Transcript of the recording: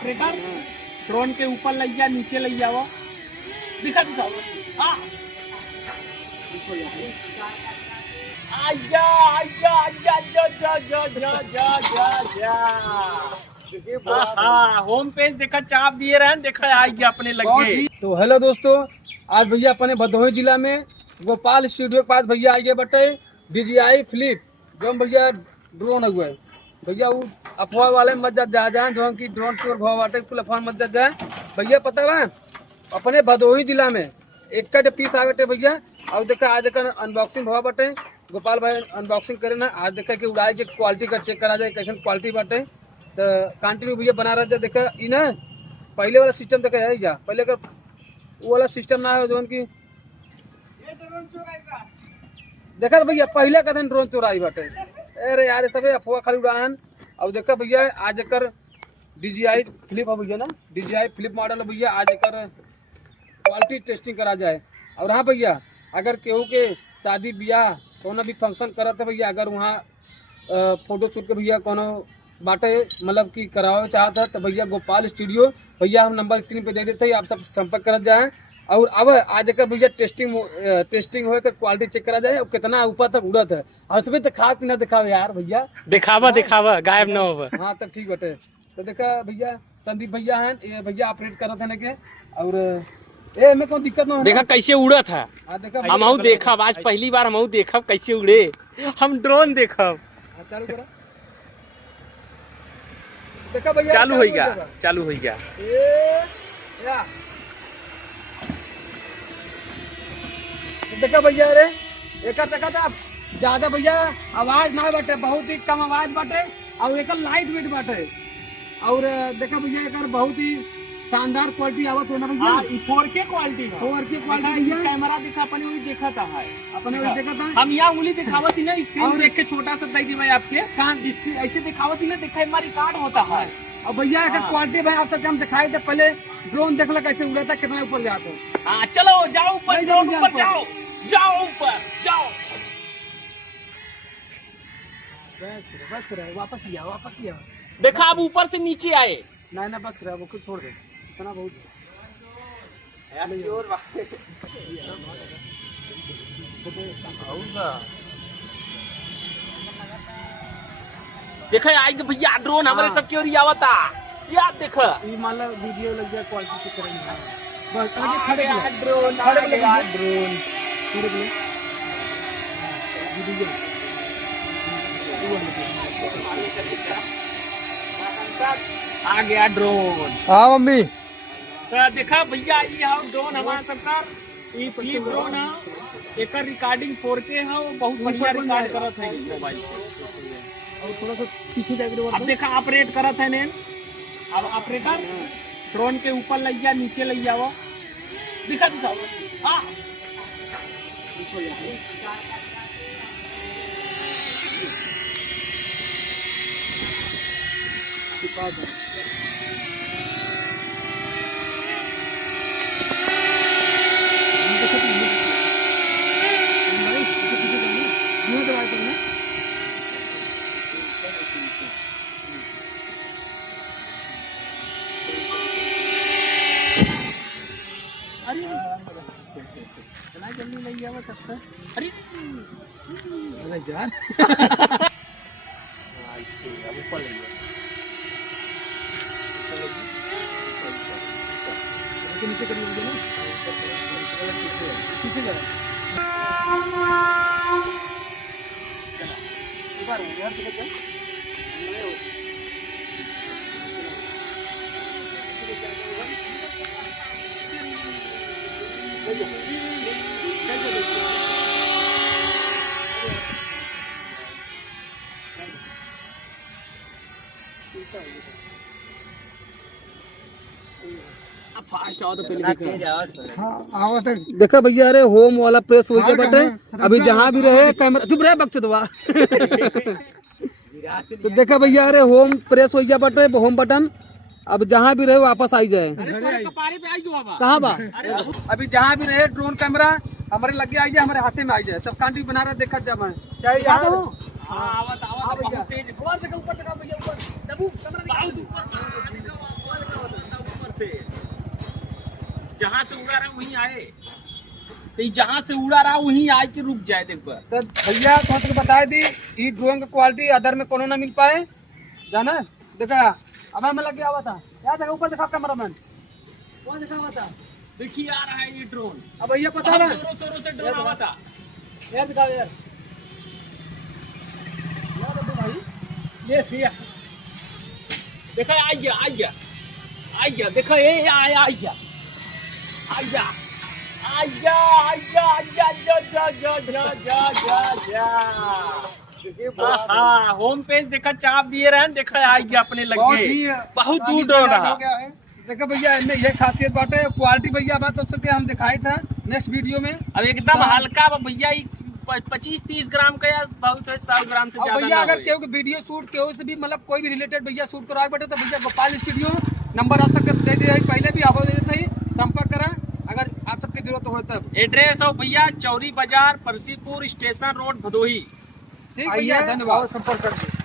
Operator drone के ऊपर ले जा, नीचे ले जाओ, दिखा दिखाओ। हाँ आजा आजा आजा जा जा जा जा जा जा जा। हाँ होम पेज देखा, चाप दिए रहे, देखा आ गया अपने लगे। तो हेलो दोस्तों, आज भैया अपने भदोही जिला में गोपाल स्टूडियो के पास भैया आइए बटे DJI फ्लिप जो भैया ड्रोन हुआ है भैया। वो अफवाह वाले मत जा जाए जो कि ड्रोन चोर भाव बाटे, कुल अफवाह मत जाए भैया। पता बा अपने भदोही जिला में एक पीस आ बटे भैया। और देखा आज देखा अनबॉक्सिंग भाव बटे, गोपाल भाई अनबॉक्सिंग करे ना। आज देखा कि उड़ाई के क्वालिटी का चेक करा जाए कैसे क्वालिटी बाटे। तो कंटिन्यू भैया बना रहा जाए। देखा इ ना पहले वाला सिस्टम देखा है जा, पहले का वो वाला सिस्टम ना है जो कि देखा तो भैया पहले का दिन ड्रोन चोराई बाटे। अरे यार सब अफवाह खाली उड़ान। और देखा भैया आज एक DJI फ्लिप है भैया ना, DJI फ्लिप मॉडल है भैया। आज एक क्वालिटी टेस्टिंग करा जाए। और हाँ भैया अगर केहू के शादी ब्याह कोनो भी फंक्शन करत है भैया, अगर वहाँ फोटो शूट के भैया कोनो बाटे मतलब कि करावे चाहता है तो भैया गोपाल स्टूडियो भैया हम नंबर स्क्रीन पे दे देते हैं, आप सब संपर्क कर जाए। और अब आज एक भैया टेस्टिंग हो कर क्वालिटी चेक करा जाए कितना ऊपर तक उड़त है। और सब दिखा कि ना दिखावे यार भैया, दिखावा दिखावा गायब न हो। हाँ तब ठीक बटे। तो देखा भैया संदीप भैया हैं, ये भैया ऑपरेट करत है के। और ए में कोई दिक्कत ना हो। देखा कैसे उड़ा था, हम देखा आज पहली बार हम देखा कैसे उड़े, हम ड्रोन देखा। चालू करो, देखा भैया चालू हो गया, चालू हो गया। देखा भैया अरे एक देखा ज्यादा भैया आवाज ना बटे, बहुत ही कम आवाज बटे। और एक लाइट वेट बटे। और देखा भैया एक बहुत ही शानदार क्वालिटी आवत हो ना भैया। 4K क्वालिटी है, 4K क्वालिटी है। कैमरा दिखा अपने वही देखा था है, अपने वही देखा था। हम यहाँ उंगली दिखावत ही ना, स्क्रीन देख के छोटा सा दे दी भाई आपके कान ऐसे दिखावत ही ना, दिखा हमारी रिकॉर्ड होता है। और भैया अगर क्वालिटी भाई आप सबसे हम दिखाए थे, पहले ड्रोन देख लो कैसे उड़ा था, कितना ऊपर जाता। हाँ चलो जाओ ऊपर, ड्रोन ऊपर जाओ, जाओ ऊपर जाओ। बस रहे वापस लिया, वापस लिया। देखा अब ऊपर से नीचे आए। नहीं ना बस रहा, वो कुछ छोड़ दे, इतना बहुत देखा आई तो भैया ड्रोन हमारे सब क्यों आवता यार। देखा ये मान लो वीडियो लग गया, क्वालिटी चेक करेंगे। बस आगे खड़े ड्रोन, खड़े ड्रोन ड्रोन आ गया ड्रोन। हाँ मम्मी तो देखा भैया ये हम ड्रोन हमारा सरकार ये फ्लिप ड्रोन है, एक रिकॉर्डिंग 4K है, वो बहुत बढ़िया रिकॉर्ड करत है मोबाइल से। और थोड़ा सा पीछे जाकर अब देखा ऑपरेट करत है ने। अब ऑपरेटर ड्रोन के ऊपर ले जा, नीचे ले जाओ, दिखा दिखाओ। हाँ अरे इतना जल्दी ले जावा सकता। अरे यार अब ऊपर ले गया। नीचे करिए ना, पीछे जा ऊपर यार चले जा। फास्ट आओ तो पहले हाँ देखा भैया अरे होम वाला प्रेस हो गया बटे। अभी जहाँ भी रहे कैमरा चुप रहे बख्श दवा। तो देखा भैया अरे होम प्रेस हो गया बटे, होम बटन। अब जहाँ भी रहे वापस आई जाए। कहाँ बा अभी जहाँ भी रहे ड्रोन कैमरा हमारे लगे आई जाए, हमारे हाथे में आई जाए। सब कांटी बना रहा देखा जब मैं जहाँ से उड़ा रहा वहीं आए, तो जहाँ से उड़ा रहा वहीं आए कि रुक जाए देख पर। तो भैया तो सबको बता दी ये ड्रोन का क्वालिटी अदर में कोनो ना मिल पाए जाना। देखा अब हमें लग गया हुआ था यार, देखा ऊपर देखा कैमरामैन कौन देखा हुआ था, देखिए आ रहा है ये ड्रोन, अब भैया पता बहुत ना जोरों शोरों से ड्रोन आवा था। यार दिखाओ यार, यार देखो भाई ये देखा आ गया देखा ये आया आया होम पेज देखा चाप दिए रहे, देखा आ गया अपने लग गए, बहुत दूर ड्रोन रहा। देखो भैया इनमें ये खासियत बात है, क्वालिटी भैया बात तो सबके हम दिखाए था नेक्स्ट वीडियो में। अब एकदम हल्का भैया 25-30 ग्राम का या बहुत है 100 ग्राम से अब ज्यादा भैया ना अगर होए। केहू के वीडियो शूट केहू से भी मतलब कोई भी रिलेटेड भैया शूट कराए बैठे तो भैया गोपाल स्टूडियो नंबर आप सबके दे दिया, पहले भी आपको दे देते ही, संपर्क करा अगर आप सबकी जरूरत हो तब। एड्रेस हो भैया चौरी बाजार, परसीपुर स्टेशन रोड, भदोही। ठीक भैया, धन्यवाद, संपर्क करिए।